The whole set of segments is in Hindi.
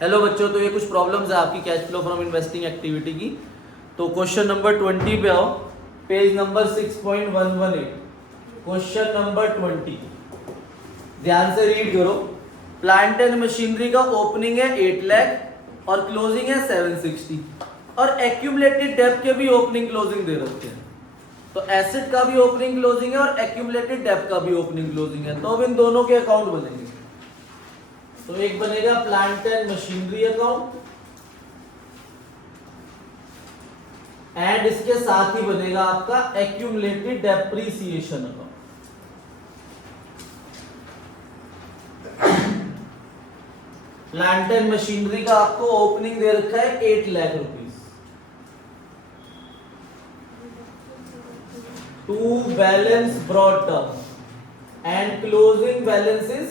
हेलो बच्चों, तो ये कुछ प्रॉब्लम्स है आपकी cash flow from investing activity की। तो क्वेश्चन नंबर 20 पे आओ, पेज नंबर 6.118। क्वेश्चन नंबर 20, ध्यान से रीड करो। प्लांट एंड मशीनरी का ओपनिंग है 8 लाख और क्लोजिंग है 760 और एक्यूमुलेटेड डेब्ट के भी ओपनिंग क्लोजिंग दे रखे हैं। तो एसेट का भी ओपनिंग क्लोजिंग है और एक्यूमुलेटेड डेब्ट का भी ओपनिंग क्लोजिंग है। तो अब इन दोनों के अकाउंट बनेंगे। तो एक बनेगा plant and machinery account and इसके साथ ही बनेगा आपका accumulated depreciation account. Plant and machinery का आपको ओपनिंग दे रखा है 8 lakh rupees, to balance brought down and closing balance is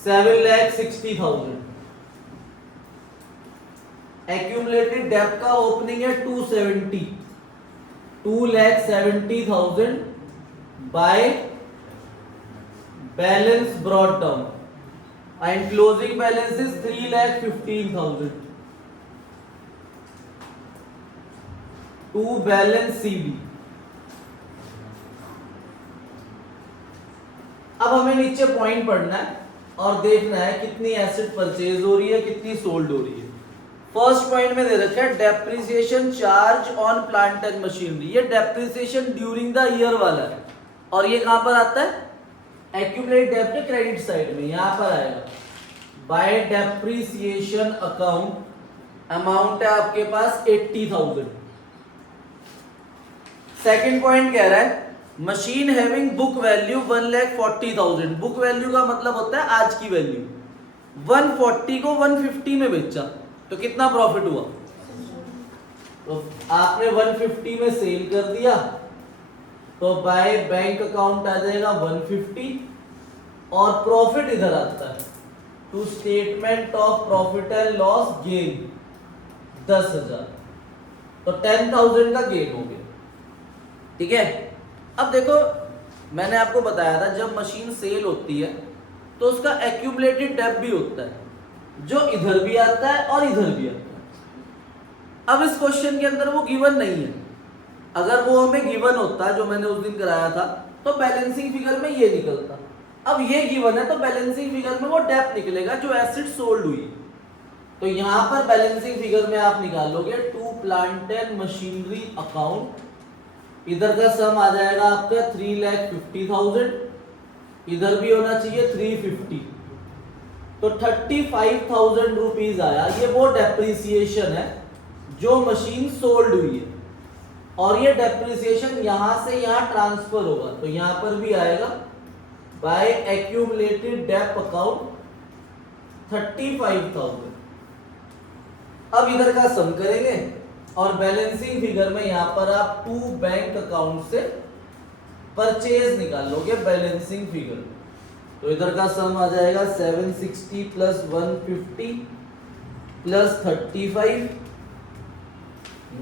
7,60,000। Accumulated डेब्ट का ओपनिंग है 2,70,000 by balance brought down and closing balance is 3,15,000 to balance CB. अब हमें नीचे पॉइंट पढ़ना है और देखना है कितनी एसेट परचेज हो रही है, कितनी सोल्ड हो रही है। फर्स्ट पॉइंट में दे रखा है depreciation charge on plant and machinery. ये डेप्रिसिएशन ड्यूरिंग द ईयर वाला है और ये कहां पर आता है? एक्यूमुलेटेड डेब्ट के क्रेडिट साइड में यहां पर आएगा। बाय डेप्रिसिएशन अकाउंट अमाउंट है आपके पास 80,000। सेकंड पॉइंट कह रहा है machine having book value 1,40,000। Book value का मतलब होता है आज की वैल्यू। 140 को 150 में बेचा तो कितना प्रॉफिट हुआ? तो आपने 150 में सेल कर दिया तो बाय बैंक अकाउंट आ जाएगा 150 और प्रॉफिट इधर आता है to statement of profit and loss gain 10,000। तो 10,000 का गेन हो गया। ठीक है, अब देखो मैंने आपको बताया था जब मशीन सेल होती है तो उसका एक्यूमुलेटेड डेब्ट भी होता है जो इधर भी आता है और इधर भी आता है। अब इस क्वेश्चन के अंदर वो गिवन नहीं है। अगर वो हमें गिवन होता जो मैंने उस दिन कराया था तो बैलेंसिंग फिगर में ये निकलता। अब ये गिवन है तो बैलेंसिंग फिगर में वो डेब्ट निकलेगा जो एसेट सोल्ड हुई। तो यहां पर बैलेंसिंग फिगर में आप निकालोगे to plant and machinery account, इधर का सम आ जाएगा आपका 3,50,000, इधर भी होना चाहिए 350, तो 35,000 रुपीज आया। ये वो डेप्रिसिएशन है जो मशीन सोल्ड हुई है और ये डेप्रिसिएशन यहां से यहां ट्रांसफर होगा तो यहां पर भी आएगा बाय एक्यूमुलेटेड डेब्ट अकाउंट 35,000। अब इधर का सम करेंगे और बैलेंसिंग फिगर में यहां पर आप टू बैंक अकाउंट से परचेज निकालोगे बैलेंसिंग फिगर। तो इधर का सम आ जाएगा 760 प्लस 150 प्लस 35,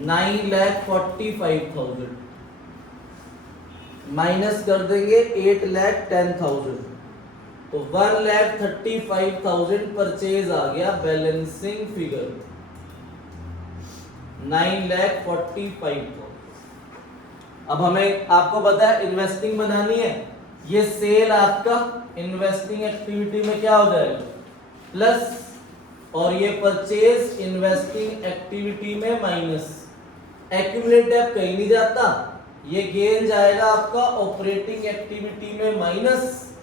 9,45,000 माइनस कर देंगे 8,10,000 तो 1,35,000 परचेज आ गया बैलेंसिंग फिगर 9,45,000। अब हमें आपको पता है इन्वेस्टिंग बनानी है, ये सेल आपका इन्वेस्टिंग एक्टिविटी में क्या हो जाएगा प्लस और ये परचेज इन्वेस्टिंग एक्टिविटी में माइनस। एक्यूमुलेटेड डेब्ट कहीं नहीं जाता, ये गेन जाएगा आपका ऑपरेटिंग एक्टिविटी में माइनस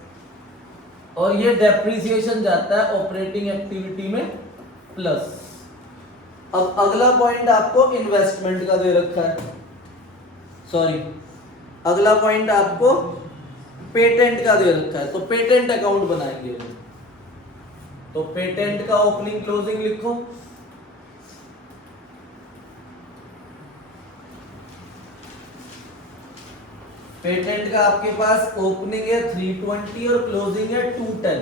और ये डेप्रिसिएशन जाता है ऑपरेटिंग एक्टिविटी में प्लस। अब अगला पॉइंट आपको इन्वेस्टमेंट का दे रखा है, सॉरी अगला पॉइंट आपको पेटेंट का दे रखा है। तो पेटेंट अकाउंट बनाएंगे। तो पेटेंट का ओपनिंग क्लोजिंग लिखो। पेटेंट का आपके पास ओपनिंग है 320 और क्लोजिंग है 210।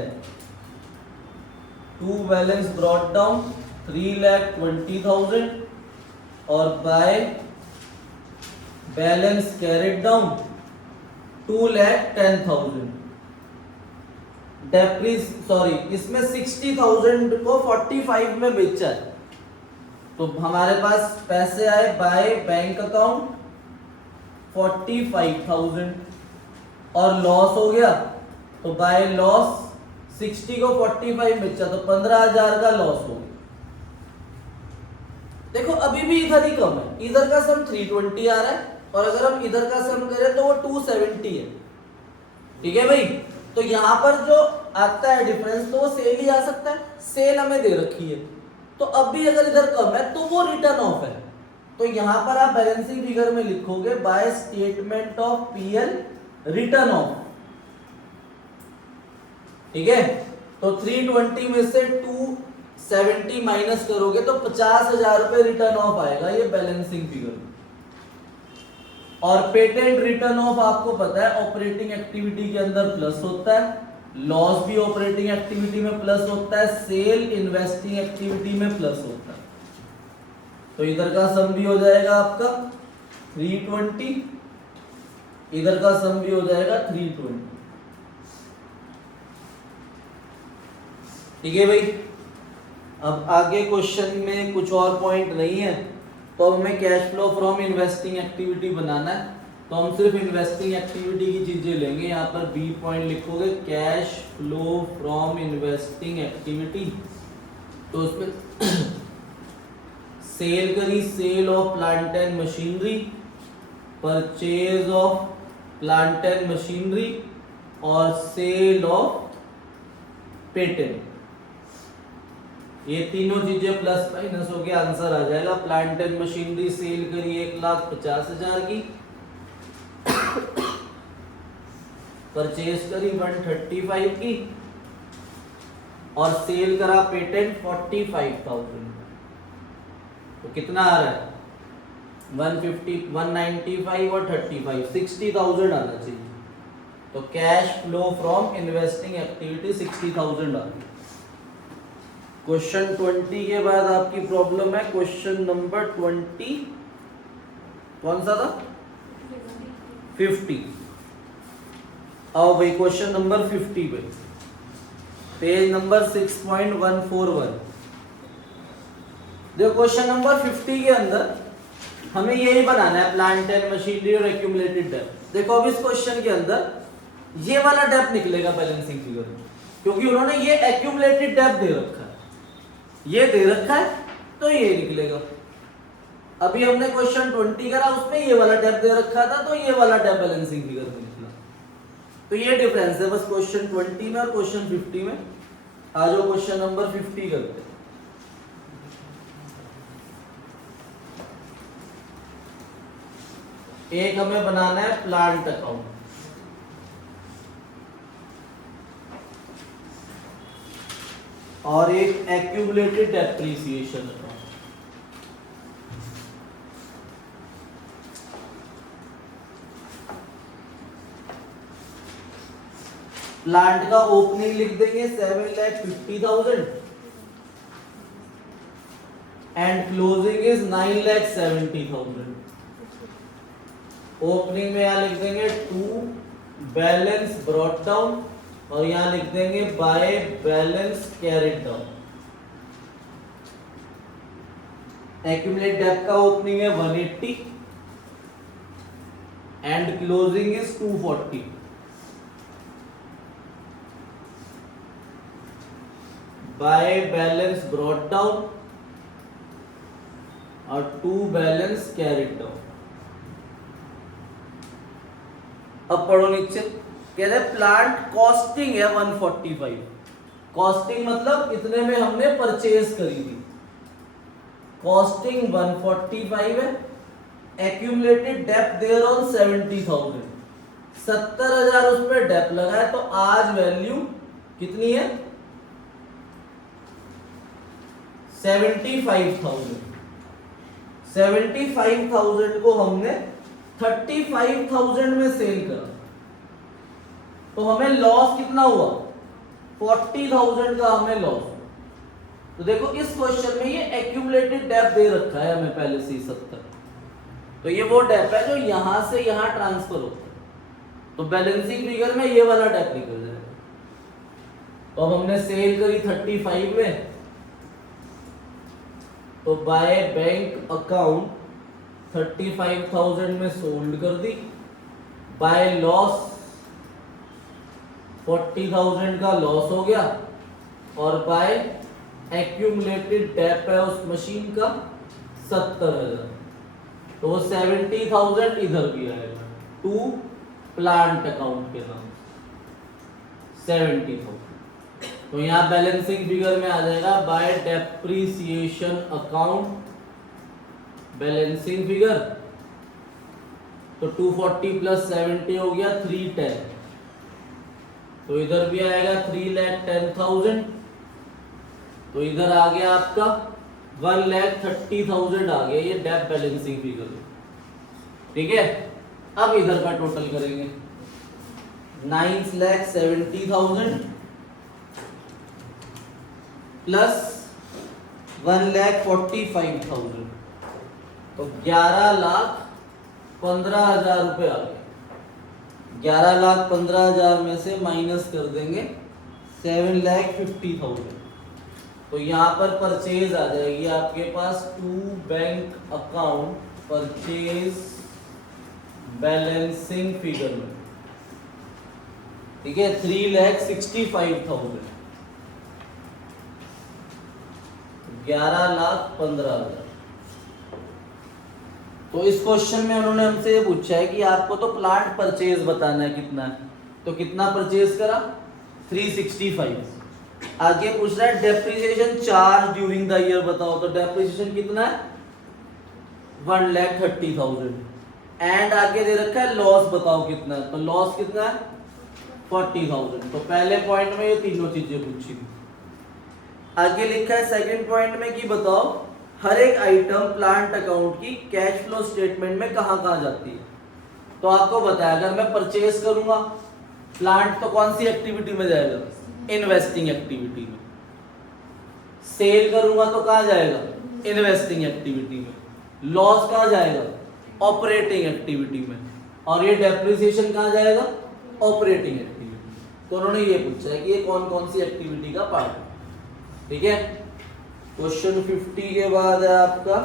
टू बैलेंस ब्रॉट डाउन 3,20,000 और बाय बैलेंस कैरिड डाउन 2,10,000। इसमें 60,000 को 45 में बेचा है, तो हमारे पास पैसे आए बाय बैंक अकाउंट 45,000 और लॉस हो गया, तो बाय लॉस 60 को 45 बेचा तो 15,000 का लॉस हो गया। देखो अभी भी इधर ही कम है, इधर का सम 320 आ रहा है और अगर हम इधर का सम करें तो वो 270 है। ठीक है भाई, तो यहां पर जो आता है डिफरेंस तो वो सेल ही आ सकता है, सेल हमें दे रखी है, तो अब भी अगर इधर कम है तो वो रिटर्न ऑफ है। तो यहां पर आप बैलेंसिंग फिगर में लिखोगे by statement of PL return of. ठीक है, तो 320 में से 270 माइनस करोगे तो 50,000 रुपए रिटर्न ऑफ आएगा, ये बैलेंसिंग फिगर। और पेटेंट रिटर्न ऑफ आपको पता है ऑपरेटिंग एक्टिविटी के अंदर प्लस होता है, लॉस भी ऑपरेटिंग एक्टिविटी में प्लस होता है, सेल इन्वेस्टिंग एक्टिविटी में प्लस होता है। तो इधर का सम भी हो जाएगा आपका 320, इधर का सम भी हो जाएगा 320। ठीक है भाई, अब आगे क्वेश्चन में कुछ और पॉइंट नहीं है, तो हमें cash flow from investing activity बनाना है, तो हम सिर्फ इन्वेस्टिंग एक्टिविटी की चीजें लेंगे। यहाँ पर बी पॉइंट लिखोगे cash flow from investing activity, तो उसमें सेल करी, sale of plant and machinery, purchase of plant and machinery और सेल ऑफ पेटेंट। ये तीनों चीजें प्लस माइनस हो गया, आंसर आ जाएगा। प्लांट एंड मशीनरी सेल करी 1,50,000 की, परचेज करी 135 की और सेल करा पेटेंट 45,000। तो कितना आ रहा है 150, 195 और 35, 60,000 आना चाहिए। तो cash flow from investing activity 60,000 आ रही। क्वेश्चन 20 के बाद आपकी प्रॉब्लम है क्वेश्चन नंबर 20, कौन सा था 50। आओ भाई क्वेश्चन नंबर 50 पे, पेज नंबर 6.141। देखो क्वेश्चन नंबर 50 के अंदर हमें यही बनाना है, प्लांट एंड मशीनरी और एक्यूमुलेटेड डेप्थ। देखो अब इस क्वेश्चन के अंदर ये वाला डेप्थ निकलेगा बैलेंसिंग फिगर में, क्योंकि उन्होंने ये एक्यूमुलेटेड डेप्थ दे रखा है, ये दे रखा है तो ये निकलेगा। अभी हमने क्वेश्चन 20 करा, उसमें ये वाला डेप्थ दे रखा था तो ये वाला डेप्थ बैलेंसिंग फिगर में निकला। तो ये डिफरेंस है बस क्वेश्चन 20 में और क्वेश्चन 50 में। आ जाओ क्वेश्चन नंबर 50 करते हैं। एक हमें बनाना है प्लांट अकाउंट, और एक एक्यूमुलेटेड डेप्रिसिएशन अकाउंट। प्लांट का ओपनिंग लिख देंगे 7,50,000 एंड क्लोजिंग इज 9,70,000। ओपनिंग में यहां लिख देंगे 2 बैलेंस ब्रॉट डाउन और यहां लिख देंगे bye balance carried down. Accumulate depth का ओपनिंग है 180 and closing is 240। Bye balance brought down और 2 बैलेंस कैरिड डाउन। अब पढ़ो नीचे, कह रहे प्लांट कॉस्टिंग है 145। कॉस्टिंग मतलब इतने में हमने परचेज करी थी, कॉस्टिंग 145 है। एक्यूमुलेटेड डेप्थ देयर ऑन 70,000, 70,000 उस पर डेप्थ लगा है, तो आज वैल्यू कितनी है 75,000। 75,000 को हमने 35,000 में सेल करा, तो हमें लॉस कितना हुआ 40,000 का हमें लॉस। तो देखो इस क्वेश्चन में ये एक्यूमुलेटेड डेप्थ दे रखा है हमें पहले से 70, तो ये वो डेप्थ है जो यहां से यहां ट्रांसफर होता है, तो बैलेंसिंग फिगर में ये वाला डेप्थ निकल जाएगा। तो अब हमने सेल करी 35 में, तो बाय बैंक अकाउंट 35,000 में सोल्ड कर दी, बाय लॉस 40,000 का लॉस हो गया, और बाय एक्यूमुलेटेड डेट है उस मशीन का 70,000, तो वो 70,000 इधर भी आएगा टू प्लांट अकाउंट के नाम 70,000। तो यहाँ बैलेंसिंग फिगर में आ जाएगा bye depreciation account balancing figure, तो 240 प्लस 70 हो गया 310, तो इधर भी आएगा 3,10,000, तो इधर आ गया आपका 1,30,000 आ गया ये डेप बैलेंसिंग फिगर। ठीक है, अब इधर का टोटल करेंगे 9,70,000 प्लस 1,45,000, तो 11,15,000 रुपए आ गए। 11,15,000 में से माइनस कर देंगे 7,50,000, तो यहाँ पर परचेज आ जाएगी आपके पास to bank account purchase balancing figure में। ठीक है, 3,65,000, 11,15,000। तो इस क्वेश्चन में उन्होंने हमसे ये पूछा है कि आपको तो प्लांट परचेज बताना है कितना है, तो कितना परचेज करा 365। आगे पूछ रहा है depreciation charge during the year बताओ, तो डेप्रिसिएशन कितना है 1,30,000, एंड आगे दे रखा है लॉस बताओ कितना है, तो लॉस कितना है 40,000। तो पहले पॉइंट में ये तीनों चीजें पूछी थी। आगे लिखा है सेकंड पॉइंट में कि बताओ हर एक आइटम प्लांट अकाउंट की कैश फ्लो स्टेटमेंट में कहां कहां जाती है। तो आपको बताया अगर मैं परचेज करूंगा प्लांट तो कौन सी एक्टिविटी में जाएगा, इन्वेस्टिंग एक्टिविटी में। सेल करूंगा तो कहां जाएगा, इन्वेस्टिंग एक्टिविटी में। लॉस कहां जाएगा, ऑपरेटिंग एक्टिविटी में। और ये डेप्रिसिएशन कहां जाएगा, ऑपरेटिंग एक्टिविटी। तो उन्होंने ये पूछा है कि ये कौन कौन सी एक्टिविटी का पार्ट है। ठीक है, क्वेश्चन 50 के बाद है आपका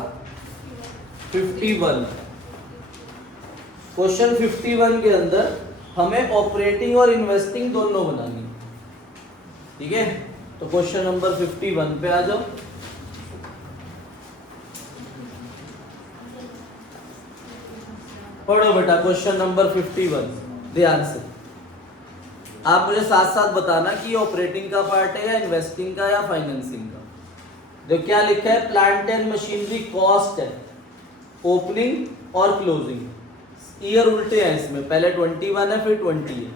51। क्वेश्चन 51 के अंदर हमें ऑपरेटिंग और इन्वेस्टिंग दोनों बनानी है। ठीक है, तो क्वेश्चन नंबर 51 पे आ जाओ। पढ़ो बेटा क्वेश्चन नंबर 51 ध्यान से। आप मुझे साथ साथ बताना कि ऑपरेटिंग का पार्ट है या इन्वेस्टिंग का या फाइनेंसिंग का। देखो क्या लिखा है, प्लांट एंड मशीनरी कॉस्ट है ओपनिंग और क्लोजिंग, ईयर उल्टे हैं इसमें, पहले 21 है फिर 20 है।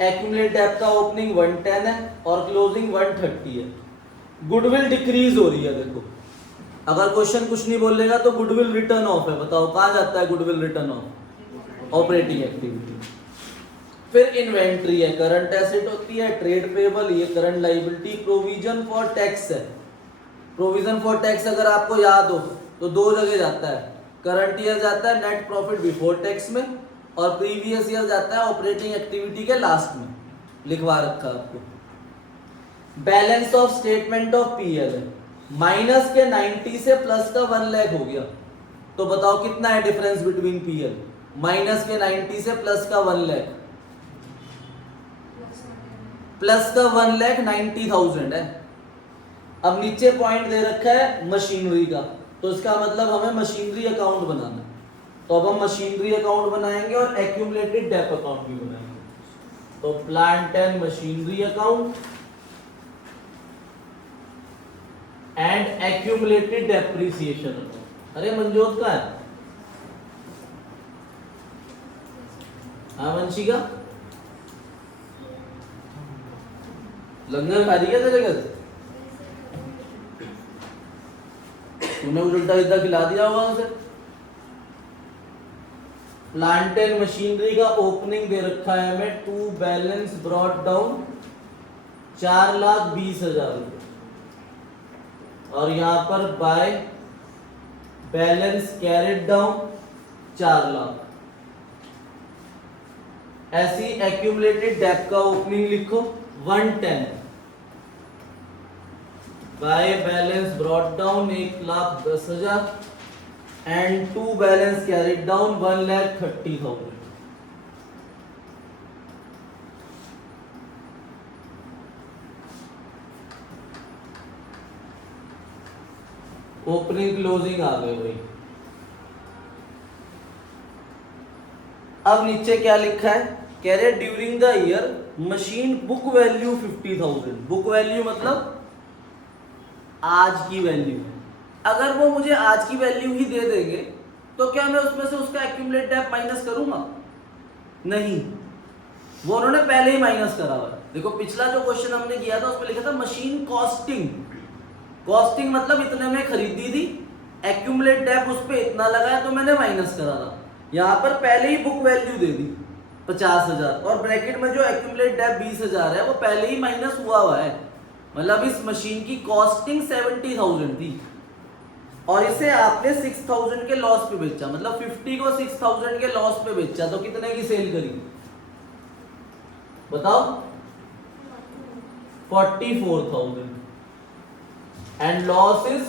एक्यूमुलेट डेट का ओपनिंग 110 है और क्लोजिंग 130 है। गुडविल डिक्रीज हो रही है। देखो अगर क्वेश्चन कुछ नहीं बोलेगा तो गुडविल रिटर्न ऑफ है, बताओ कहां जाता है goodwill return of, operating activity. फिर इन्वेंट्री है, करंट एसेट होती है, ट्रेड पेबल ये current liability, provision for tax है। प्रोविजन फॉर टैक्स अगर आपको याद हो तो दो जगह जाता है, करंट ईयर जाता है नेट प्रॉफिट बिफोर टैक्स में, और प्रीवियस ईयर जाता है ऑपरेटिंग एक्टिविटी के लास्ट में, लिखवा रखा आपको। Balance of statement of PL है, माइनस के 90 से प्लस का 1 लाख हो गया, तो बताओ कितना है डिफरेंस बिटवीन पीएल, माइनस के 90 से प्लस का 1 लाख, प्लस का 1,90,000 है। अब नीचे पॉइंट दे रखा है मशीनरी का, तो इसका मतलब हमें मशीनरी अकाउंट बनाना है, तो अब हम मशीनरी अकाउंट बनाएंगे और एक्यूमुलेटेड डेट अकाउंट भी बनाएंगे। तो plant and machinery account and accumulated depreciation account. अरे मंजोत का है, हाँ वंशिका लंगर खा रही है तेरे घर, तूने उल्टा सीधा खिला दिया होगा उसे। प्लांट एंड मशीनरी का ओपनिंग दे रखा है हमें, टू बैलेंस ब्रॉट डाउन 4,20,000 रुपए, और यहां पर by balance carried down 4 lakh. ऐसी एक्यूमुलेटेड डेट का ओपनिंग लिखो 110 by balance brought down 1,10,000 and to balance carried down 1,30,000। Opening closing आ गए भाई। अब नीचे क्या लिखा है, कह रहे during the year machine book value 50,000। Book value मतलब आज की वैल्यू। अगर वो मुझे आज की वैल्यू ही दे देंगे तो क्या मैं उसमें से उसका एक्यूमुलेट डेप्थ माइनस करूंगा? नहीं, वो उन्होंने पहले ही माइनस करा हुआ है। देखो पिछला जो क्वेश्चन हमने किया था उसमें लिखा था मशीन कॉस्टिंग। कॉस्टिंग मतलब इतने में खरीदी थी, एक्यूमुलेट डेप्थ उस पर इतना लगाया तो मैंने माइनस करा था। यहाँ पर पहले ही बुक वैल्यू दे दी 50,000 और ब्रैकेट में जो एक्यूमुलेट डेप्थ 20,000 है वो पहले ही माइनस हुआ है। मतलब इस मशीन की कॉस्टिंग 70,000 थी और इसे आपने 6,000 के लॉस पे बेचा। मतलब 50 को 6,000 के लॉस पे बेचा तो कितने की सेल करी बताओ? 44,000 and loss is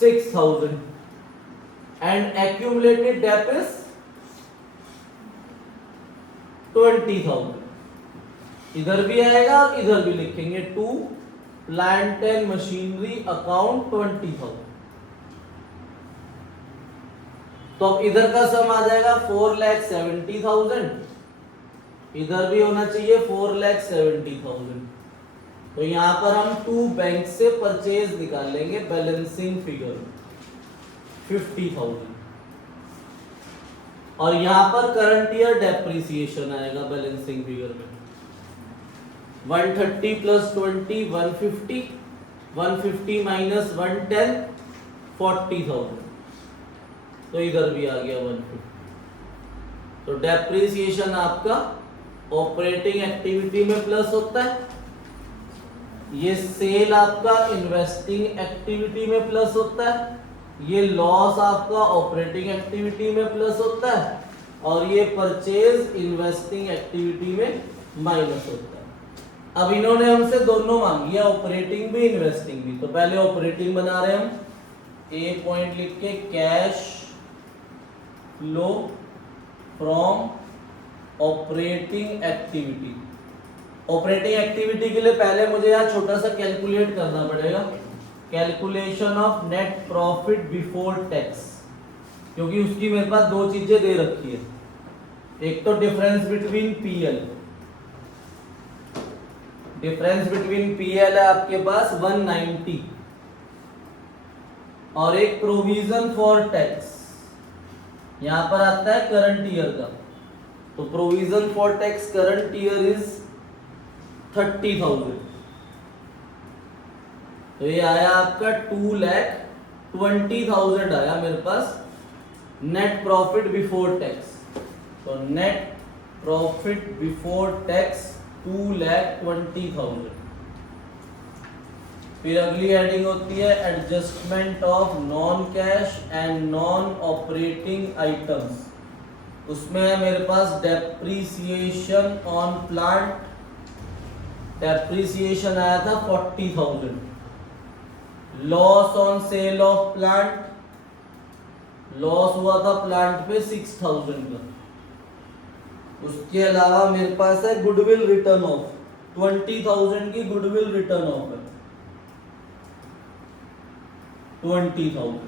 6,000 and accumulated depth is 20,000। इधर भी आएगा और इधर भी लिखेंगे to plant and machinery account 20,000। तो अब इधर का सम आ जाएगा 4,70,000, इधर भी होना चाहिए 4,70,000। तो यहां पर हम टू बैंक से परचेज निकालेंगे बैलेंसिंग फिगर 50,000 और यहां पर करंट ईयर डेप्रिसिएशन आएगा बैलेंसिंग फिगर में 130 प्लस 20 150, 150 माइनस 110 40,000। तो इधर भी आ गया 150। तो डेप्रिसिएशन आपका ऑपरेटिंग एक्टिविटी में प्लस होता है, ये सेल आपका इन्वेस्टिंग एक्टिविटी में प्लस होता है, ये लॉस आपका ऑपरेटिंग एक्टिविटी में प्लस होता है और ये परचेज इन्वेस्टिंग एक्टिविटी में माइनस होता है। अब इन्होंने हमसे दोनों मांगी है, ऑपरेटिंग भी इन्वेस्टिंग भी। तो पहले ऑपरेटिंग बना रहे हम, ए पॉइंट लिख के cash flow from operating activity. Operating activity के लिए पहले मुझे यहाँ छोटा सा कैलकुलेट करना पड़ेगा, calculation of net profit before tax, क्योंकि उसकी मेरे पास दो चीजें दे रखी है। एक तो difference between PL, difference between PL है आपके पास 190 और एक प्रोविजन फॉर टैक्स यहां पर आता है करंट ईयर का। तो provision for tax current year is 30,000। तो ये आया आपका 2,20,000 आया मेरे पास नेट प्रॉफिट बिफोर टैक्स। तो नेट प्रॉफिट बिफोर टैक्स 2,20,000। फिर अगली हेडिंग होती है adjustment of non cash and non operating items. उसमें है मेरे पास डेप्रीसिएशन ऑन प्लांट, डेप्रीसिएशन आया था 40,000, loss on sale of plant, loss हुआ था प्लांट पे 6,000 का। उसके अलावा मेरे पास है गुडविल रिटर्न ऑफ 20,000 की गुडविल रिटर्न ऑफ है 20,000।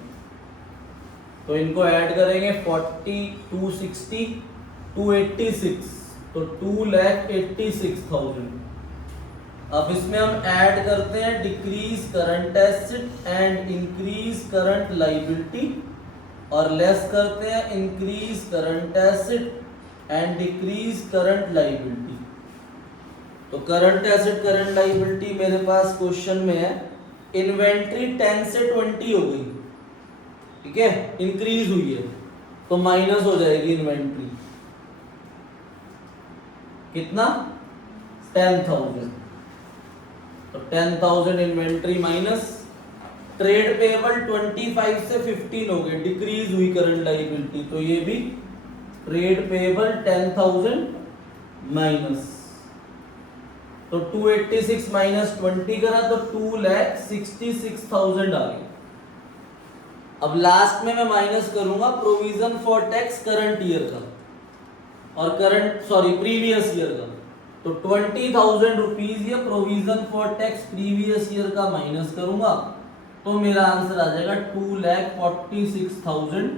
तो इनको ऐड करेंगे 40, 260, 286, तो 2,86,000। अब इसमें हम ऐड करते हैं decrease current asset and increase current liability और लेस करते हैं increase current asset and decrease current liability. तो करंट एसेट करंट लायबिलिटी मेरे पास क्वेश्चन में है, इन्वेंट्री 10 से 20 हो गई, ठीक है, इंक्रीज हुई है तो माइनस हो जाएगी इन्वेंट्री कितना 10,000। तो 10,000 इन्वेंट्री माइनस ट्रेड पेबल 25 से 15 हो गए, डिक्रीज हुई करंट लायबिलिटी, तो ये भी ट्रेड पेबल 10,000 माइनस तो 286 माइनस 20 करा तो 2,66,000 आ गया। अब लास्ट में मैं माइनस करूंगा provision for tax current year का और प्रीवियस ईयर का। तो 20,000 रुपीज ये provision for tax previous year का माइनस करूंगा तो मेरा आंसर आ जाएगा 2,46,000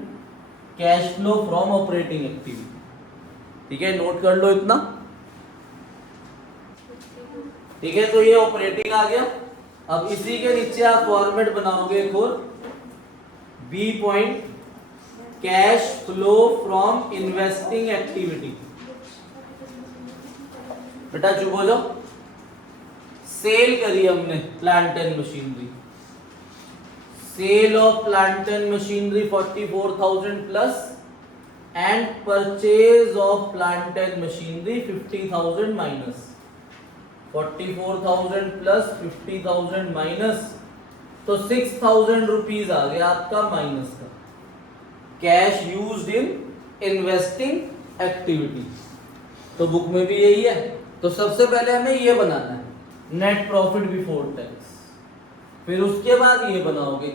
cash flow from operating activity. ठीक है, नोट कर लो इतना। ठीक है, तो ये ऑपरेटिंग आ गया। अब इसी के नीचे आप फॉर्मेट बनाओगे एक और, B point cash flow from investing activity. बेटा चुप हो जाओ। सेल करी हमने plant and machinery, sale of plant and machinery 44,000 plus and purchase of plant and machinery 50,000 minus. 44,000 plus 50,000 minus, तो 6,000 रुपीज आ गया आपका माइनस का cash used in investing activity. तो बुक में भी यही है। तो सबसे पहले हमें ये बनाना है नेट प्रॉफिट बिफोर टैक्स, फिर उसके बाद ये बनाओगे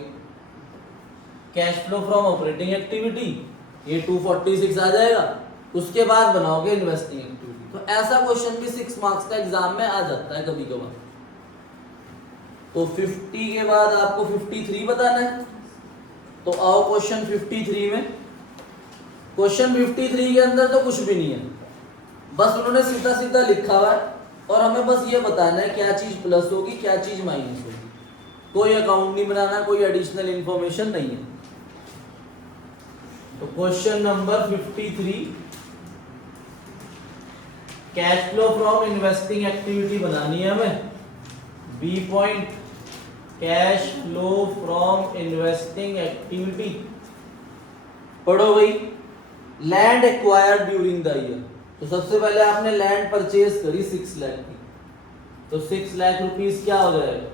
cash flow from operating activity, ये 246 आ जाएगा। उसके बाद बनाओगे इन्वेस्टिंग एक्टिविटी। तो ऐसा क्वेश्चन भी 6 मार्क्स का एग्जाम में आ जाता है कभी कभार। तो 50 के बाद आपको 53 बताना है। तो आओ क्वेश्चन 53 में। क्वेश्चन 53 के अंदर तो कुछ भी नहीं है, बस उन्होंने सीधा सीधा लिखा हुआ है और हमें बस ये बताना है क्या चीज प्लस होगी क्या चीज माइनस होगी। कोई अकाउंट नहीं बनाना, कोई एडिशनल इंफॉर्मेशन नहीं है। तो question number 53, cash flow from investing activity बनानी है हमें। B point cash flow from investing activity. पढ़ो भाई, land acquired during the year. तो सबसे पहले आपने लैंड परचेज करी 6 लाख की, तो 6 लाख रुपीस क्या हो जाएगा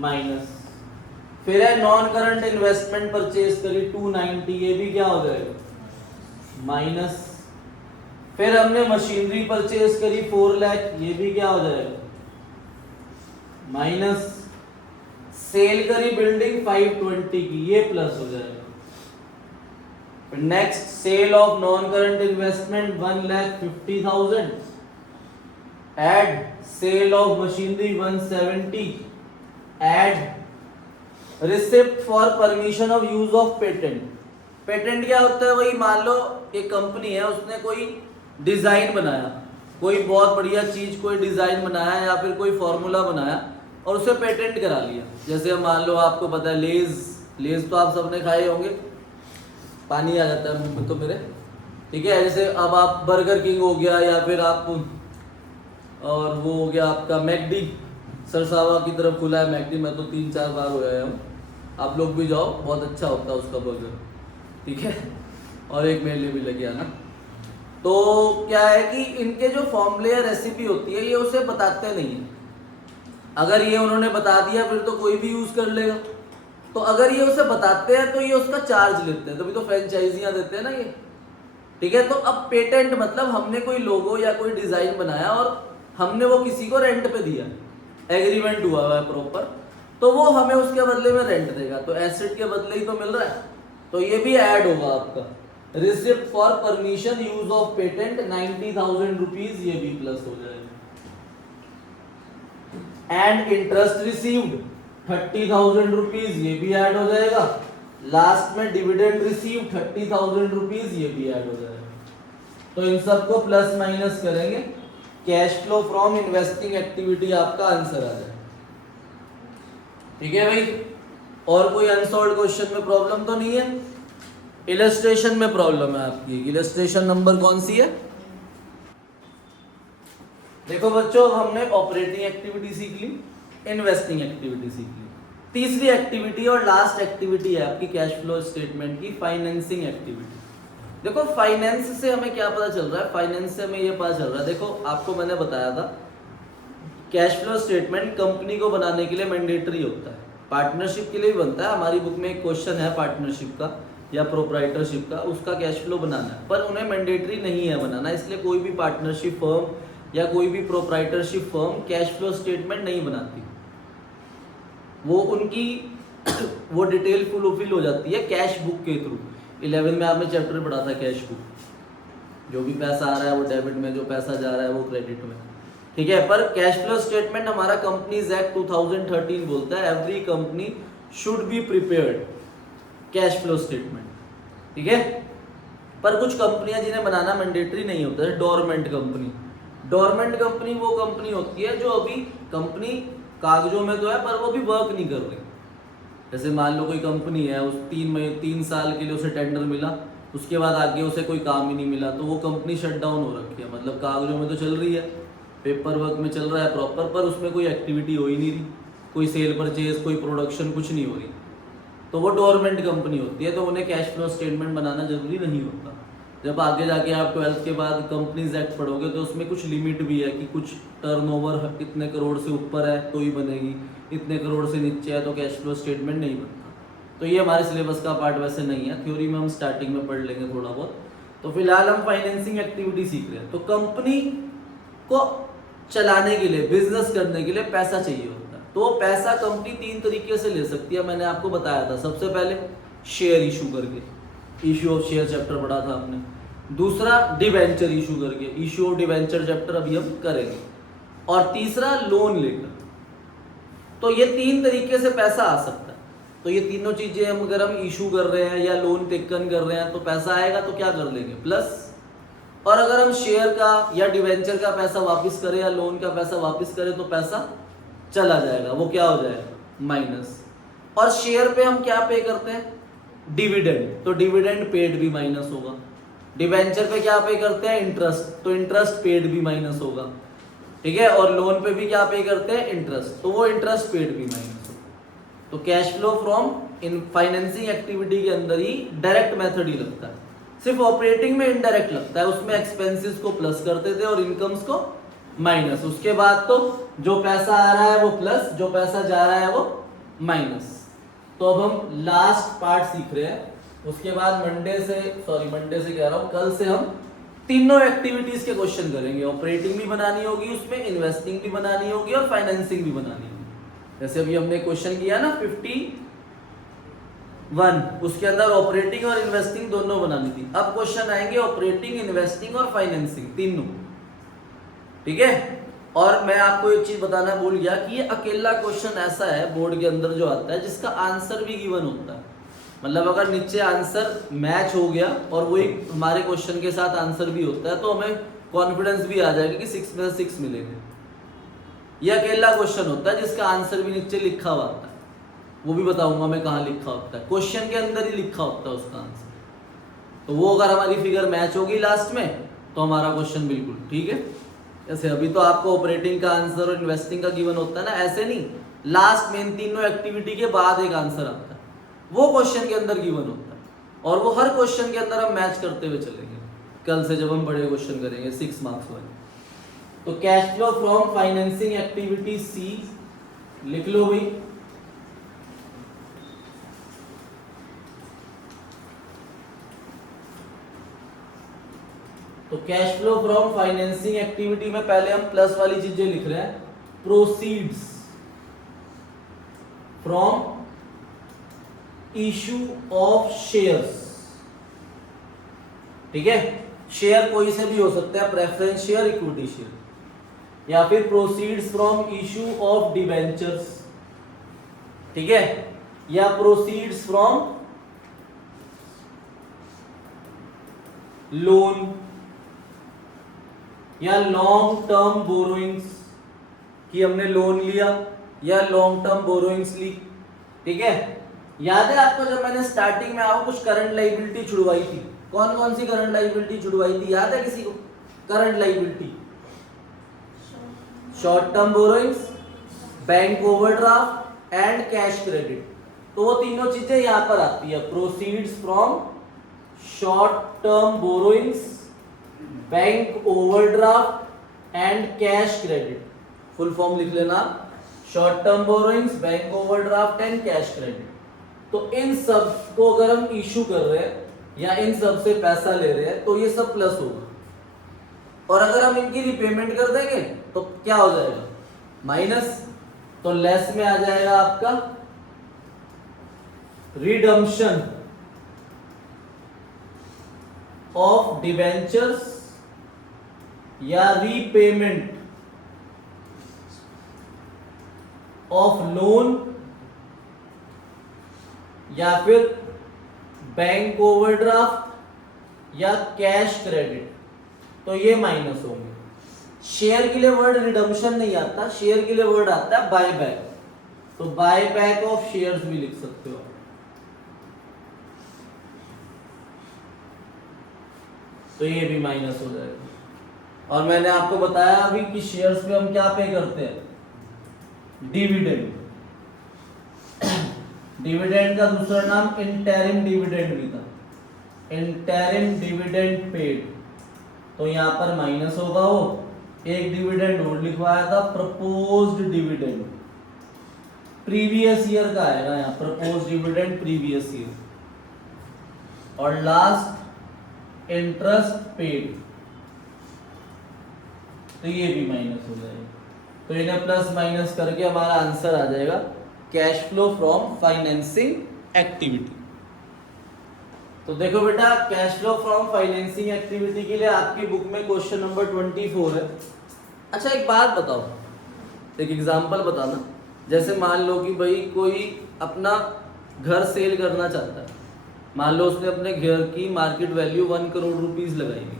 माइनस। फिर है नॉन करंट इन्वेस्टमेंट परचेज करी 290, ये भी क्या हो जाएगा माइनस। फिर हमने मशीनरी परचेज करी 4 लाख, ये भी क्या हो जाएगा माइनस। सेल करी बिल्डिंग 520 की, ये प्लस हो जाएगा। फिर next sale of non current investment 1,50,000, add sale of machinery 170, add receipt for permission of use of patent. Patent क्या होता है? वही मान लो एक कंपनी है, उसने कोई डिजाइन बनाया, कोई बहुत बढ़िया चीज, कोई डिजाइन बनाया या फिर कोई फॉर्मूला बनाया और उसे पेटेंट करा लिया। जैसे मान लो आपको पता है लेज तो आप सबने खाए होंगे, पानी आ जाता है मुंह में तो मेरे। ठीक है, जैसे अब आप बर्गर किंग हो गया या फिर आप और वो हो गया आपका मैकडी, सरसावा की तरफ खुला है मैकडी, मैं तो 3-4 बार हो आया हूँ। आप लोग भी जाओ, बहुत अच्छा होता है उसका बर्गर। ठीक है, और एक मेरे लिए भी लगे आना। तो क्या है कि इनके जो फॉर्मूले या रेसिपी होती है ये उसे बताते नहीं है। अगर ये उन्होंने बता दिया फिर तो कोई भी यूज कर लेगा। तो अगर ये उसे बताते हैं तो ये उसका चार्ज लेते हैं, तभी तो फ्रेंचाइजियां देते हैं ना ये। ठीक है, तो अब पेटेंट मतलब हमने कोई लोगो या कोई डिजाइन बनाया और हमने वो किसी को रेंट पे दिया, एग्रीमेंट हुआ है प्रॉपर, तो वो हमें उसके बदले में रेंट देगा। तो एसेट के बदले ही तो मिल रहा है, तो ये भी ऐड होगा आपका। Receipt for permission use of patent 90,000 rupees, ये भी प्लस हो जाएगा। एंड इंटरेस्ट रिसीव्ड 30,000 रुपीज, ये भी ऐड हो जाएगा। लास्ट में डिविडेंड रिसीव 30,000 रुपीज, ये भी ऐड हो जाएगा। तो इन सबको प्लस माइनस करेंगे, cash flow from investing activity आपका आंसर आ जाएगा। ठीक है भाई, और कोई अनसॉल्व्ड क्वेश्चन में प्रॉब्लम तो नहीं है? इलस्ट्रेशन में प्रॉब्लम है आपकी। इलस्ट्रेशन नंबर कौन सी है? देखो बच्चों, हमने ऑपरेटिंग एक्टिविटी सीख ली, इन्वेस्टिंग एक्टिविटी सीख ली। तीसरी एक्टिविटी और लास्ट एक्टिविटी है आपकी कैश फ्लो स्टेटमेंट की फाइनेंसिंग एक्टिविटी। देखो फाइनेंस से हमें क्या पता चल रहा है? फाइनेंस से हमें ये पता चल रहा है, देखो आपको मैंने बताया था कैश फ्लो स्टेटमेंट कंपनी को बनाने के लिए मैंडेटरी होता है, पार्टनरशिप के लिए भी बनता है। हमारी बुक में एक क्वेश्चन है पार्टनरशिप का या प्रोप्राइटरशिप का, उसका कैश फ्लो बनाना है, पर उन्हें मैंडेटरी नहीं है बनाना। इसलिए कोई भी पार्टनरशिप फर्म या कोई भी proprietorship firm cash flow statement नहीं बनाती। वो उनकी वो डिटेल फुल हो जाती है कैश बुक के थ्रू। 11 में आपने चैप्टर पढ़ा था कैश बुक, जो भी पैसा आ रहा है वो डेबिट में, जो पैसा जा रहा है वो क्रेडिट में, ठीक है। पर कैश फ्लो स्टेटमेंट हमारा कंपनीज एक्ट 2013 बोलता है every company should be prepared cash flow statement, ठीक है। पर कुछ कंपनियां जिन्हें बनाना मैंडेटरी नहीं होता है, डोरमेंट कंपनी। डोरमेंट कंपनी वो कंपनी होती है जो अभी कंपनी कागजों में तो है पर वो भी वर्क नहीं कर रही। जैसे मान लो कोई कंपनी है, उस 3 साल के लिए उसे टेंडर मिला, उसके बाद आगे उसे कोई काम ही नहीं मिला, तो वो कंपनी शट डाउन हो रखी है। मतलब कागजों में तो चल रही है, पेपर वर्क में चल रहा है प्रॉपर, पर उसमें कोई एक्टिविटी हो ही नहीं रही, कोई सेल परचेज, कोई प्रोडक्शन, कुछ नहीं हो रही, तो वो डोरमेंट कंपनी होती है। तो उन्हें कैश फ्लो स्टेटमेंट बनाना जरूरी नहीं होता। जब आगे जाके आप 12th के बाद कंपनीज एक्ट पढ़ोगे तो उसमें कुछ लिमिट भी है कि कुछ टर्नओवर इतने करोड़ से ऊपर है तो ही बनेगी, इतने करोड़ से नीचे है तो कैश फ्लो स्टेटमेंट नहीं बनता। तो ये हमारे सिलेबस का पार्ट वैसे नहीं है, थ्योरी में हम स्टार्टिंग में पढ़ लेंगे थोड़ा बहुत। तो फिलहाल हम फाइनेंसिंग एक्टिविटी सीख रहे हैं। तो कंपनी को चलाने के लिए, बिजनेस करने के लिए पैसा चाहिए होता है। तो पैसा कंपनी 3 तरीके से ले सकती है, मैंने आपको बताया था। सबसे पहले शेयर इशू करके, इशू ऑफ शेयर चैप्टर पढ़ा था हमने। दूसरा डिवेंचर इशू करके, इशू ऑफ डिवेंचर चैप्टर अभी हम करेंगे। और तीसरा लोन लेकर। तो ये 3 तरीके से पैसा आ सकता है। तो ये तीनों चीजें हम अगर हम इशू कर रहे हैं या लोन टेकन कर रहे हैं तो पैसा आएगा, तो क्या कर लेंगे प्लस। और अगर हम शेयर का या डिवेंचर का पैसा वापस करें या लोन का पैसा वापस करें तो पैसा चला जाएगा, वो क्या हो जाएगा माइनस। और शेयर पे हम क्या पे करते हैं डिविडेंड, तो डिविडेंड पेड भी माइनस होगा। डिवेंचर पे क्या पे करते हैं इंटरेस्ट, तो इंटरेस्ट पेड भी माइनस होगा, ठीक है। और लोन पे भी क्या पे करते हैं इंटरेस्ट, तो वो इंटरेस्ट पेड भी माइनस होगा। तो cash flow from in financing activity के अंदर ही डायरेक्ट मेथड ही लगता है, सिर्फ ऑपरेटिंग में इनडायरेक्ट लगता है। उसमें एक्सपेंसेस को प्लस करते थे और इनकम्स को माइनस। उसके बाद तो जो पैसा आ रहा है वो प्लस, जो पैसा जा रहा है वो माइनस। तो अब हम लास्ट पार्ट सीख रहे हैं। उसके बाद मंडे से कह रहा हूं, कल से हम तीनों एक्टिविटीज के क्वेश्चन करेंगे। ऑपरेटिंग भी बनानी होगी उसमें, इन्वेस्टिंग भी बनानी होगी और फाइनेंसिंग भी बनानी होगी। जैसे अभी हमने क्वेश्चन किया ना 51, उसके अंदर ऑपरेटिंग और इन्वेस्टिंग दोनों बनानी थी। अब क्वेश्चन आएंगे ऑपरेटिंग, इन्वेस्टिंग और फाइनेंसिंग तीनों, ठीक है। और मैं आपको एक चीज बताना भूल गया कि ये अकेला क्वेश्चन ऐसा है बोर्ड के अंदर जो आता है जिसका आंसर भी गिवन होता है। मतलब अगर नीचे आंसर मैच हो गया और वो एक हमारे क्वेश्चन के साथ आंसर भी होता है तो हमें कॉन्फिडेंस भी आ जाएगा कि 6 में से 6 मिलेंगे। ये अकेला क्वेश्चन होता है जिसका आंसर भी नीचे लिखा हुआ होता है, वो भी बताऊंगा मैं कहाँ लिखा होता है, क्वेश्चन के अंदर ही लिखा होता है उसका आंसर। तो वो अगर हमारी फिगर मैच होगी लास्ट में तो हमारा क्वेश्चन बिल्कुल ठीक है। जैसे अभी तो आपको ऑपरेटिंग का आंसर और इन्वेस्टिंग का गिवन होता है ना, ऐसे नहीं, लास्ट में इन तीनों एक्टिविटी के बाद एक आंसर आता है, वो क्वेश्चन के अंदर गिवन होता है। और वो हर क्वेश्चन के अंदर हम मैच करते हुए चलेंगे कल से जब हम बड़े क्वेश्चन करेंगे 6 मार्क्स वाले। तो cash flow from financing activity C लिख लो भाई। तो cash flow from financing activity में पहले हम प्लस वाली चीजें लिख रहे हैं, proceeds from issue of shares, ठीक है। शेयर कोई से भी हो सकता है, प्रेफरेंस शेयर, इक्विटी शेयर, या फिर proceeds from issue of debentures, ठीक है, या प्रोसीड्स फ्रॉम लोन या लॉन्ग टर्म बोरोइंग्स, कि हमने लोन लिया या लॉन्ग टर्म बोरोइंग्स ली, ठीक है। याद है आपको जब मैंने स्टार्टिंग में आओ कुछ करंट लायबिलिटी छुड़वाई थी, कौन कौन सी करंट लायबिलिटी छुड़वाई थी, याद है किसी को? Current liability, short term borrowings, bank overdraft and cash credit. तो वो तीनों चीजें यहां पर आती है, proceeds from short term borrowings, bank overdraft and cash credit. Full form लिख लेना, short term borrowings, bank overdraft and cash credit. तो इन सब को अगर हम इशू कर रहे हैं या इन सब से पैसा ले रहे हैं तो ये सब प्लस होगा, और अगर हम इनकी रिपेमेंट कर देंगे तो क्या हो जाएगा, माइनस। तो लेस में आ जाएगा आपका रिडम्पशन ऑफ डिवेंचर्स या रीपेमेंट ऑफ लोन या फिर बैंक ओवरड्राफ्ट या कैश क्रेडिट, तो ये माइनस होंगे। शेयर के लिए वर्ड रिडम्पशन नहीं आता, शेयर के लिए वर्ड आता है बाय बैक, तो बाय बैक ऑफ शेयर्स भी लिख सकते हो। तो ये भी माइनस हो जाएगा। और मैंने आपको बताया अभी कि शेयर्स पे हम क्या पे करते हैं, डिविडेंड। डिविडेंड का दूसरा नाम इंटरिम डिविडेंड भी था, इंटरिम डिविडेंड पेड। तो यहां पर माइनस होगा, वो एक डिविडेंड और लिखवाया था, प्रपोज्ड डिविडेंड प्रीवियस ईयर का आएगा यहाँ, प्रपोज्ड डिविडेंड प्रीवियस ईयर। और लास्ट इंटरेस्ट पेड, तो ये भी माइनस हो जाएगा। तो इन्हें प्लस माइनस करके हमारा आंसर आ जाएगा cash flow from financing activity. तो देखो बेटा, cash flow from financing activity के लिए आपकी बुक में क्वेश्चन नंबर 24 है। अच्छा एक बात बताओ, एक एग्जांपल बताना। जैसे मान लो कि भाई कोई अपना घर सेल करना चाहता है, मान लो उसने अपने घर की मार्केट वैल्यू 1 करोड़ रुपीस लगाई हुई,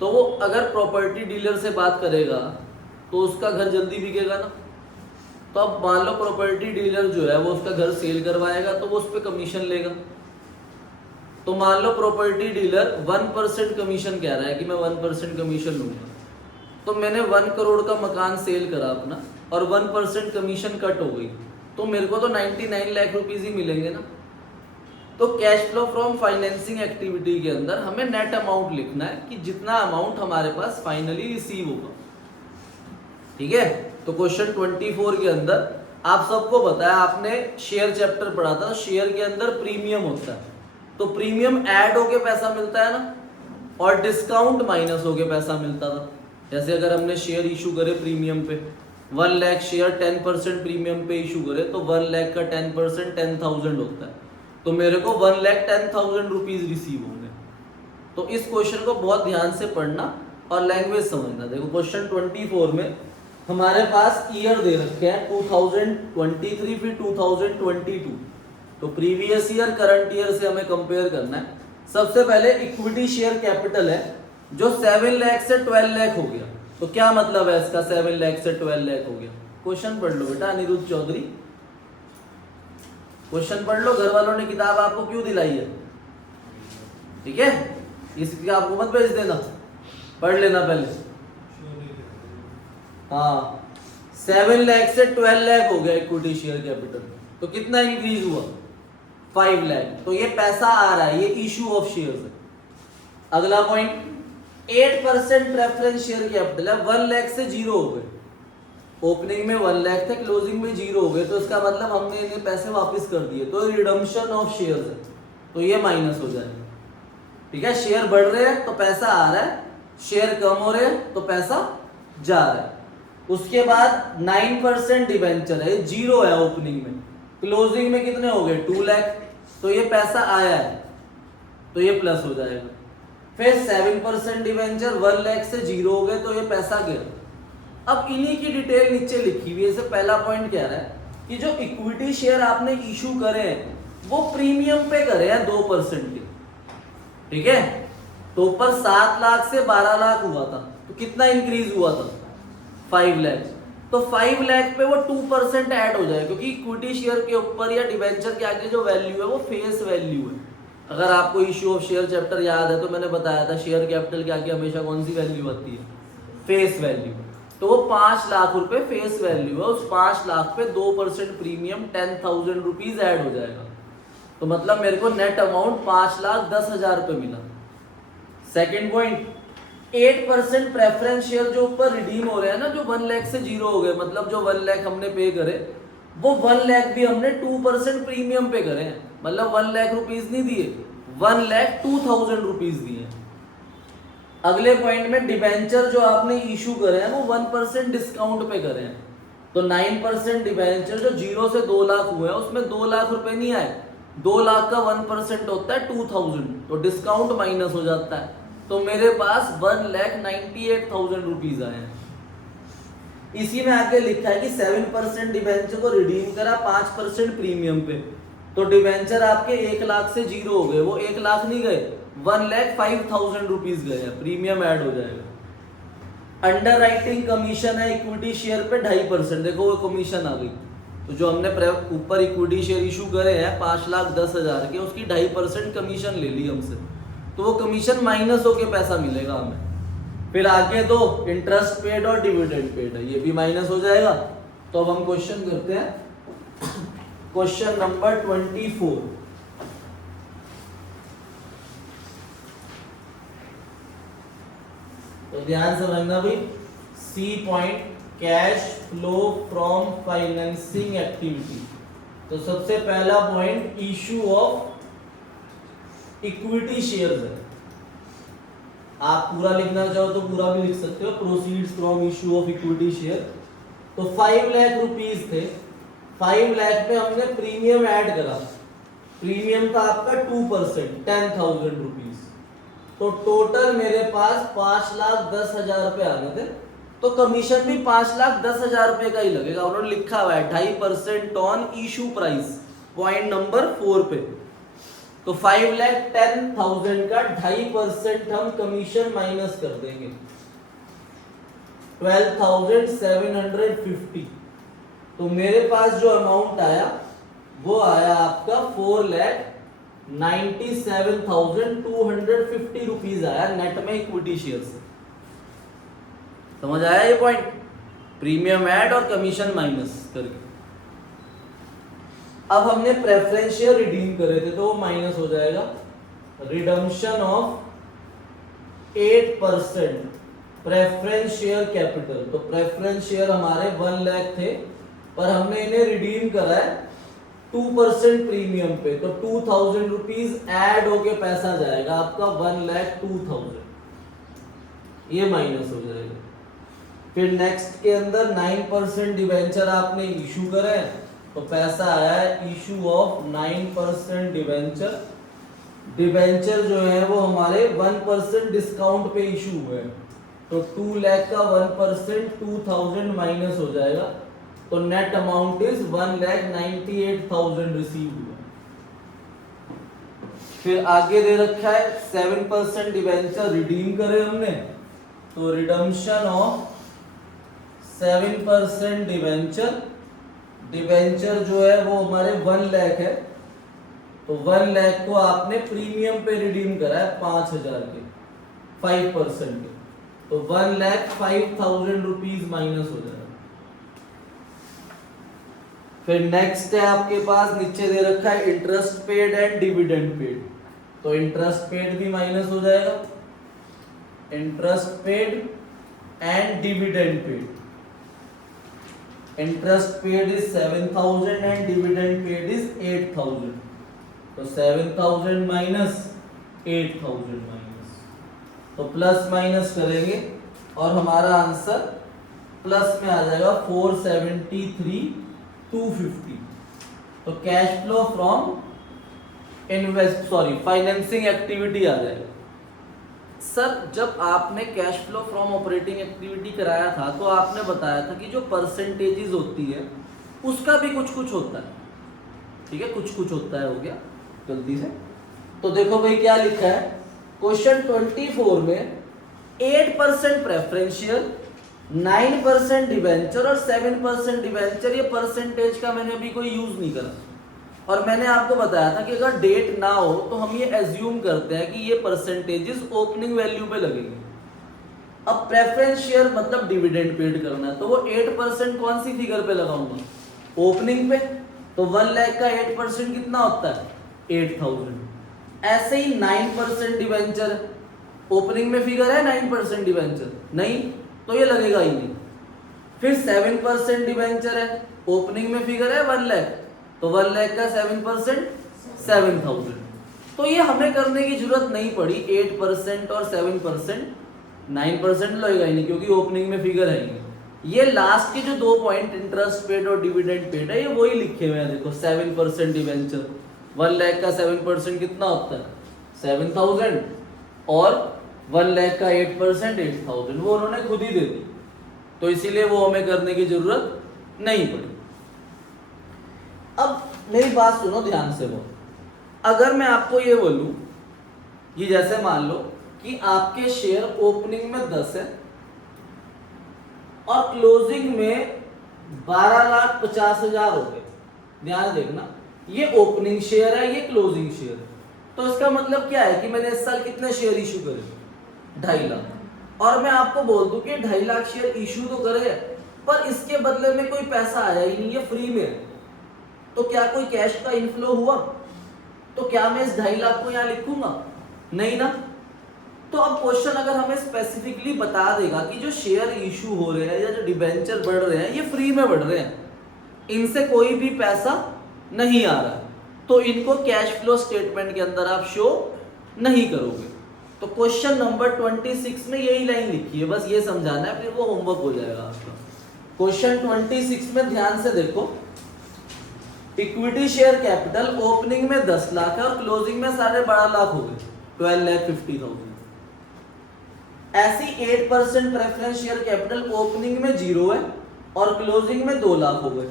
तो वो अगर प्रॉपर्टी डीलर से बात करेगा तो उसका घर जल्दी बिकेगा ना। तो अब मान लो प्रॉपर्टी डीलर जो है वो उसका घर सेल करवाएगा तो वो उस पर कमीशन लेगा। तो मान लो प्रॉपर्टी डीलर 1% कमीशन कह रहा है कि मैं 1% कमीशन लूंगा, तो मैंने 1 करोड़ का मकान सेल करा अपना और 1% कमीशन कट हो गई, तो मेरे को तो 99 लाख रुपीज ही मिलेंगे ना। तो cash flow from financing activity के अंदर हमें नेट अमाउंट लिखना है कि जितना अमाउंट हमारे पास फाइनली रिसीव होगा, ठीक है। तो क्वेश्चन 24 के अंदर आप सबको पता है, आपने शेयर चैप्टर पढ़ा था, शेयर के अंदर प्रीमियम होता है, तो प्रीमियम ऐड होके पैसा मिलता है ना, और डिस्काउंट माइनस होके पैसा मिलता था। जैसे अगर हमने शेयर इशू करे प्रीमियम पे, 1 लाख शेयर 10% प्रीमियम पे इशू करे तो 1 लाख का 10% 10,000 होता है, तो मेरे को 1,10,000 रुपीज रिसीव होंगे। तो इस क्वेश्चन को बहुत ध्यान से पढ़ना और लैंग्वेज समझना। देखो क्वेश्चन 24 में हमारे पास ईयर दे रखे हैं 2023 फिर 2022, तो प्रीवियस ईयर करंट ईयर से हमें कंपेयर करना है। सबसे पहले इक्विटी शेयर कैपिटल है जो 7 लाख से 12 लाख हो गया, तो क्या मतलब है इसका, 7 लाख से 12 लाख हो गया। क्वेश्चन पढ़ लो बेटा अनिरुद्ध चौधरी, क्वेश्चन पढ़ लो। घर वालों ने किताब आपको क्यों दिलाई है, ठीक है, इसकी आपको मत भेज देना, पढ़ लेना पहले। हाँ 7 लाख से 12 लाख हो गया इक्विटी शेयर कैपिटल, तो कितना इंक्रीज हुआ, 5 लाख। तो ये पैसा आ रहा है, ये इशू ऑफ शेयर्स है। अगला पॉइंट, 8% प्रेफरेंस शेयर कैपिटल है, 1 लाख से 0 हो गए, ओपनिंग में 1 लाख थे, क्लोजिंग में 0 हो गए, तो इसका मतलब हमने इन्हें पैसे वापस कर दिए, तो रिडम्पशन ऑफ शेयर्स है, तो ये माइनस हो जाएगा, ठीक है। शेयर बढ़ रहे हैं तो पैसा आ रहा है, शेयर कम हो रहे हैं तो पैसा जा रहा है। उसके बाद 9% डिबेंचर है, 0 है ओपनिंग में, क्लोजिंग में कितने हो गए 2 लाख, तो ये पैसा आया है, तो ये प्लस हो जाएगा। फिर 7% डिबेंचर 1 लाख से 0 हो गए, तो ये पैसा गया। अब इन्हीं की डिटेल नीचे लिखी हुई है। इससे पहला पॉइंट कह रहा है कि जो इक्विटी शेयर आपने इशू करे हैं वो प्रीमियम पे करे हैं 2% के, ठीक है। तो ऊपर 7 लाख से 12 लाख हुआ था, तो कितना इंक्रीज हुआ था, 5 लाख। तो 5 लाख पे वो 2% ऐड हो जाए, क्योंकि इक्विटी शेयर के ऊपर या डिबेंचर के आगे जो वैल्यू है वो फेस वैल्यू है। अगर आपको इश्यू ऑफ शेयर चैप्टर याद है तो मैंने बताया था शेयर कैपिटल के आगे हमेशा कौन सी वैल्यू आती है, फेस वैल्यू। तो वो 5 लाख रुपए फेस वैल्यू है, उस 5 लाख पे 2% प्रीमियम 10,000 रुपीज ऐड हो जाएगा, तो मतलब मेरे को नेट अमाउंट 5,10,000 रुपए मिला। सेकेंड पॉइंट, 8% प्रेफरेंस शेयर जो ऊपर रिडीम हो रहे हैं ना, जो 1 लाख से 0 हो गए, मतलब जो 1 लाख हमने पे करे वो 1 लाख भी हमने 2% प्रीमियम पे करे हैं, मतलब 1 लाख रुपीज नहीं दिए, 1,02,000 रुपीज दिए। अगले पॉइंट में डिबेंचर जो आपने इशू करे हैं वो 1% डिस्काउंट पे करे हैं, तो 9% डिबेंचर जो 0 से 2 लाख हुए हैं उसमें 2 लाख रुपए नहीं आए, 2 लाख का 1% होता है 2000, तो डिस्काउंट माइनस हो जाता है, तो मेरे पास 1,98,000 रुपीज आए हैं। इसी में आगे लिखा है कि 7% डिबेंचर को रिडीम करा 5% प्रीमियम पे, तो डिबेंचर आपके 1 लाख से 0 हो गए, वो 1 लाख नहीं गए, 1,05,000 रुपीज गए, प्रीमियम ऐड हो जाएगा। अंडर राइटिंग कमीशन है इक्विटी शेयर पे 2.5%, देखो वो कमीशन आ गई, तो जो हमने ऊपर इक्विटी शेयर इशू करे हैं 5,10,000 के, उसकी 2.5% कमीशन ले ली हमसे, तो वो कमीशन माइनस होके पैसा मिलेगा हमें। फिर आगे दो इंटरेस्ट पेड और डिविडेंड पेड है, ये भी माइनस हो जाएगा। तो अब हम क्वेश्चन करते हैं, क्वेश्चन नंबर 24। तो ध्यान से समझना भाई, C point cash flow from financing activity. तो सबसे पहला point issue of equity shares है, आप पूरा लिखना चाहो तो पूरा भी लिख सकते हो, proceeds from issue of equity share. तो 5 लाख रुपीस थे, 5 लाख में हमने प्रीमियम ऐड करा, प्रीमियम था आपका 2%, 10,000 रुपीज, तो टोटल मेरे पास 5,10,000 रुपए आ गए थे, तो कमीशन भी 5,10,000 रुपए का ही लगेगा, उन्होंने लिखा हुआ है 2.5% on issue price, point number 4 पे। तो 5,10,000 का 2.5% हम कमीशन माइनस कर देंगे, 12,750। तो मेरे पास जो अमाउंट आया वो आया आपका 4,97,250 रुपीज आया नेट में इक्विटी शेयर से। समझ आया ये पॉइंट, प्रीमियम ऐड और कमीशन माइनस करके। अब हमने प्रेफरेंस शेयर रिडीम करे थे तो वो माइनस हो जाएगा, redemption of 8% preference share capital. तो प्रेफरेंस शेयर हमारे 1 लाख थे, पर हमने इन्हें रिडीम करा है 2% प्रीमियम पे, तो 2,000 रुपीज ऐड होके पैसा जाएगा आपका 1,02,000, ये माइनस हो जाएगा। फिर नेक्स्ट के अंदर 9% डिवेंचर आपने इशू करा है, तो पैसा आया है इशू ऑफ 9% डिवेंचर। डिवेंचर जो है वो हमारे 1% डिस्काउंट पे इशू हुए हैं, तो 2 लाख का 1% 2,000 माइनस हो जाएगा, तो नेट अमाउंट इज 1,98,000 रिसीव हुआ। फिर आगे दे रखा है 7% डिवेंचर रिडीम करे हमने, तो रिडम्पशन ऑफ 7% डिवेंचर, डिवेंचर जो है वो हमारे 1 लाख है, तो 1 लाख को आपने प्रीमियम पे रिडीम करा है 5,000 के 5% के, तो 1,05,000 रुपीज माइनस हो जाएगा। फिर नेक्स्ट है आपके पास नीचे दे रखा है interest paid and dividend paid, तो इंटरेस्ट पेड भी माइनस हो जाएगा, interest paid and dividend paid. Interest paid is 7,000 and dividend paid is 8,000, तो 7,000 माइनस 8,000 माइनस, तो प्लस माइनस करेंगे और हमारा आंसर प्लस में आ जाएगा 473,250। तो cash flow from financing activity आ जाएगा। सर जब आपने cash flow from operating activity कराया था तो आपने बताया था कि जो परसेंटेजेस होती है उसका भी कुछ कुछ होता है, ठीक है, कुछ कुछ होता है, हो गया गलती से। तो देखो भाई क्या लिखा है क्वेश्चन 24 में, 8% प्रेफरेंस शेयर, 9% डिवेंचर और 7% डिवेंचर, ये परसेंटेज का मैंने अभी कोई यूज नहीं करा, और मैंने आपको बताया था कि अगर डेट ना हो तो हम ये एज्यूम करते हैं कि ये परसेंटेजेस ओपनिंग वैल्यू पे लगेंगे। अब प्रेफरेंस शेयर मतलब डिविडेंड पेड करना है, तो वो 8% कौन सी फिगर पे लगाऊंगा, ओपनिंग पे, तो 1 लाख का 8% कितना होता है 8,000। ऐसे ही 9% डिवेंचर, ओपनिंग में फिगर है 9% डिवेंचर नहीं, तो ये लगेगा ही नहीं। फिर 7% डिवेंचर है, ओपनिंग में फिगर है 1 लाख, तो 1 लाख का 7% 7,000, तो ये हमें करने की जरूरत नहीं पड़ी 8% और 7%, 9% लगेगा ही नहीं, क्योंकि ओपनिंग में फिगर है ही। ये लास्ट के जो 2 पॉइंट इंटरेस्ट पेड और डिविडेंड पेड है, ये वही लिखे हुए हैं देखो। 7% डिवेंचर, 1 लाख का 7% कितना होता है 7000, और 1 लाख का 8% 8000, वो उन्होंने खुद ही दे दी, तो इसीलिए वो हमें करने की जरूरत नहीं पड़ी। अब मेरी बात सुनो ध्यान से। वो अगर मैं आपको ये बोलूं कि जैसे मान लो कि आपके शेयर ओपनिंग में 10 है और क्लोजिंग में 12,50,000 हो गए। ध्यान देखना, ये ओपनिंग शेयर है, ये क्लोजिंग शेयर है। तो इसका मतलब क्या है कि मैंने इस साल कितने शेयर इशू करे 2.5 लाख। और मैं आपको बोल दूं कि 2.5 लाख शेयर इशू तो करे, पर इसके बदले में कोई पैसा आया ही नहीं, ये फ्री में है। तो क्या कोई कैश का इनफ्लो हुआ? तो क्या मैं इस 2.5 लाख को यहाँ लिखूंगा? नहीं ना। तो अब क्वेश्चन अगर हमें स्पेसिफिकली बता देगा कि जो शेयर इशू हो रहे हैं या जो डिबेंचर बढ़ रहे हैं ये फ्री में बढ़ रहे हैं, इनसे कोई भी पैसा नहीं आ रहा, तो इनको कैश फ्लो स्टेटमेंट के अंदर आप शो नहीं करोगे। तो क्वेश्चन नंबर 26 में यही लाइन लिखी है, बस ये समझाना है, फिर वो होमवर्क हो जाएगा आपका। क्वेश्चन 26 में ध्यान से देखो, इक्विटी शेयर कैपिटल ओपनिंग में 10 लाख है और क्लोजिंग में 12.5 लाख हो गए, 12,50,000। ऐसी 8% प्रेफरेंस शेयर कैपिटल ओपनिंग में 0 है और क्लोजिंग में 2 लाख हो गए।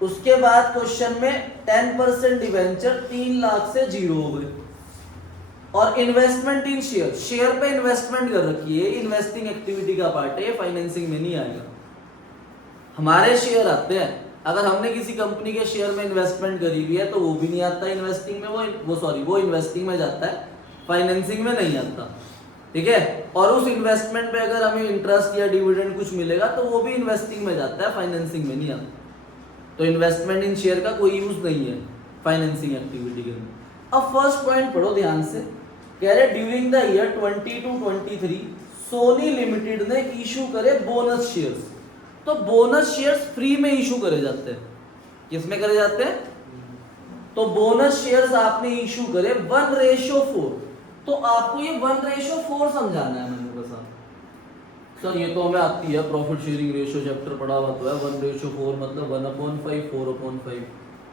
उसके बाद क्वेश्चन में 10% डिवेंचर 3 लाख से 0 हो गए। और इन्वेस्टमेंट इन शेयर, शेयर पे इन्वेस्टमेंट कर रखी है, इन्वेस्टिंग एक्टिविटी का पार्ट है, ये फाइनेंसिंग में नहीं आएगा। हमारे शेयर आते हैं, अगर हमने किसी कंपनी के शेयर में इन्वेस्टमेंट करी हुई है तो वो भी नहीं आता इन्वेस्टिंग में, वो इन्वेस्टिंग में जाता है, फाइनेंसिंग में नहीं आता। ठीक है, और उस इन्वेस्टमेंट पे अगर हमें इंटरेस्ट या डिविडेंड कुछ मिलेगा तो वो भी इन्वेस्टिंग में जाता है, फाइनेंसिंग में नहीं आता। तो इन्वेस्टमेंट इन शेयर का कोई यूज नहीं है फाइनेंसिंग एक्टिविटी के अंदर। अब फर्स्ट पॉइंट पढ़ो ध्यान से, कह रहे during the year 22-23 Sony limited ने इशू करे बोनस शेयर्स। तो बोनस शेयर्स फ्री में इशू करे जाते हैं, किसमें करे जाते हैं? तो बोनस शेयर्स आपने इशू करे 1:4। तो आपको ये 1:4 समझाना है मैंने बस। सर ये तो हमें आती है, प्रॉफिट शेयरिंग रेशियो चैप्टर पढ़ा हुआ तो है। 1:4 मतलब 1/5, 4/5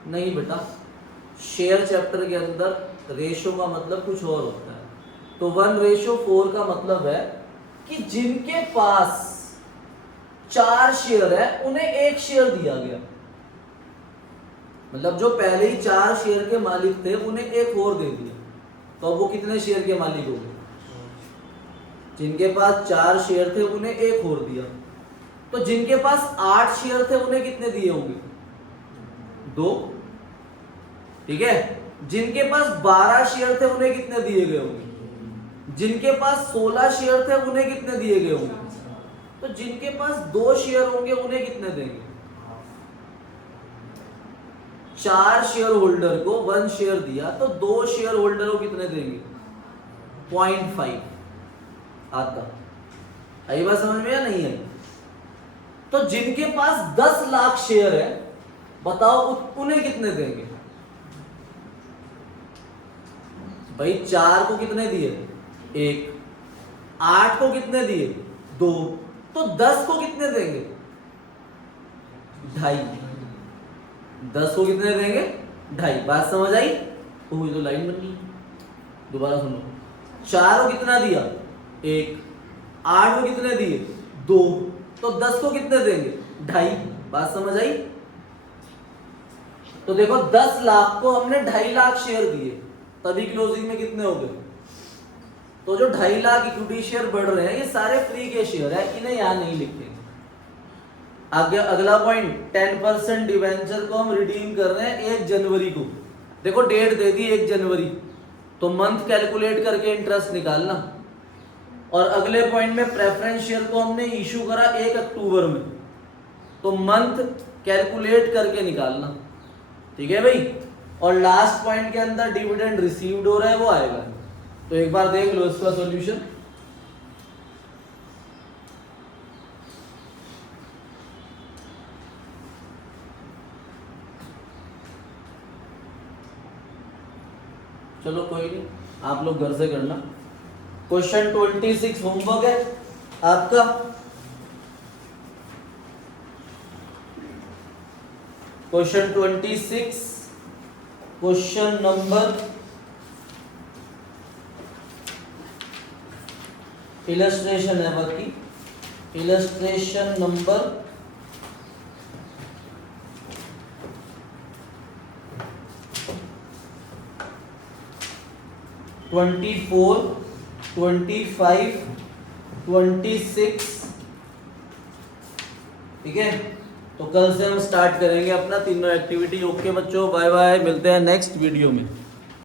नहीं बेटा, शेयर चैप्टर के अंदर रेशियो का मतलब कुछ और होता है। तो 1:4 का मतलब है कि जिनके पास 4 शेयर है उन्हें 1 शेयर दिया गया, मतलब जो पहले ही 4 शेयर के मालिक थे उन्हें 1 और दे दिया, तो वो कितने शेयर के मालिक हो गए? जिनके पास 4 शेयर थे उन्हें 1 और दिया। तो जिनके पास 8 शेयर थे उन्हें कितने दिए होंगे? 2। ठीक है, जिनके पास 12 शेयर थे उन्हें कितने दिए गए होंगे? जिनके पास 16 शेयर थे उन्हें कितने दिए गए होंगे? तो जिनके पास 2 शेयर होंगे उन्हें कितने देंगे? 4 शेयर होल्डर को 1 शेयर दिया तो 2 शेयर होल्डर को कितने देंगे? 0.5, आधा। आई बात समझ में या नहीं है? तो जिनके पास 10 लाख शेयर है बताओ उन्हें कितने देंगे? भाई 4 को कितने दिए? 1। 8 को कितने दिए? 2। तो 10 को कितने देंगे? 2.5। 10 को कितने देंगे? 2.5। बात समझ आई? तो ये तो लाइन बन गई, दोबारा सुनो। 4 को कितना दिया? 1। 8 को कितने दिए? 2। तो 10 को कितने देंगे? 2.5। बात समझ आई? तो देखो 10 लाख को हमने 2.5 लाख शेयर दिए, तभी क्लोजिंग में कितने हो गए? तो जो 2.5 लाख इक्विटी शेयर बढ़ रहे हैं ये सारे फ्री के शेयर है, इन्हें यहां नहीं लिखेंगे। आगे अगला पॉइंट, 10% डिवेंचर को हम रिडीम कर रहे हैं 1 जनवरी को। देखो डेट दे दी 1 जनवरी, तो मंथ कैलकुलेट करके इंटरेस्ट निकालना। और अगले पॉइंट में प्रेफरेंस शेयर को हमने इशू करा 1 अक्टूबर में, तो मंथ कैलकुलेट करके निकालना। ठीक है भाई। और लास्ट पॉइंट के अंदर डिविडेंड रिसीव्ड हो रहा है वो आएगा, तो एक बार देख लो इसका सॉल्यूशन। चलो कोई नहीं, आप लोग घर से करना। क्वेश्चन 26 होमवर्क है आपका। क्वेश्चन 26 क्वेश्चन नंबर इलस्ट्रेशन है बाकी, इलस्ट्रेशन नंबर 24, 25, 26। ठीक है, तो कल से हम स्टार्ट करेंगे अपना तीनों एक्टिविटी। ओके बच्चों, बाय बाय, मिलते हैं नेक्स्ट वीडियो में।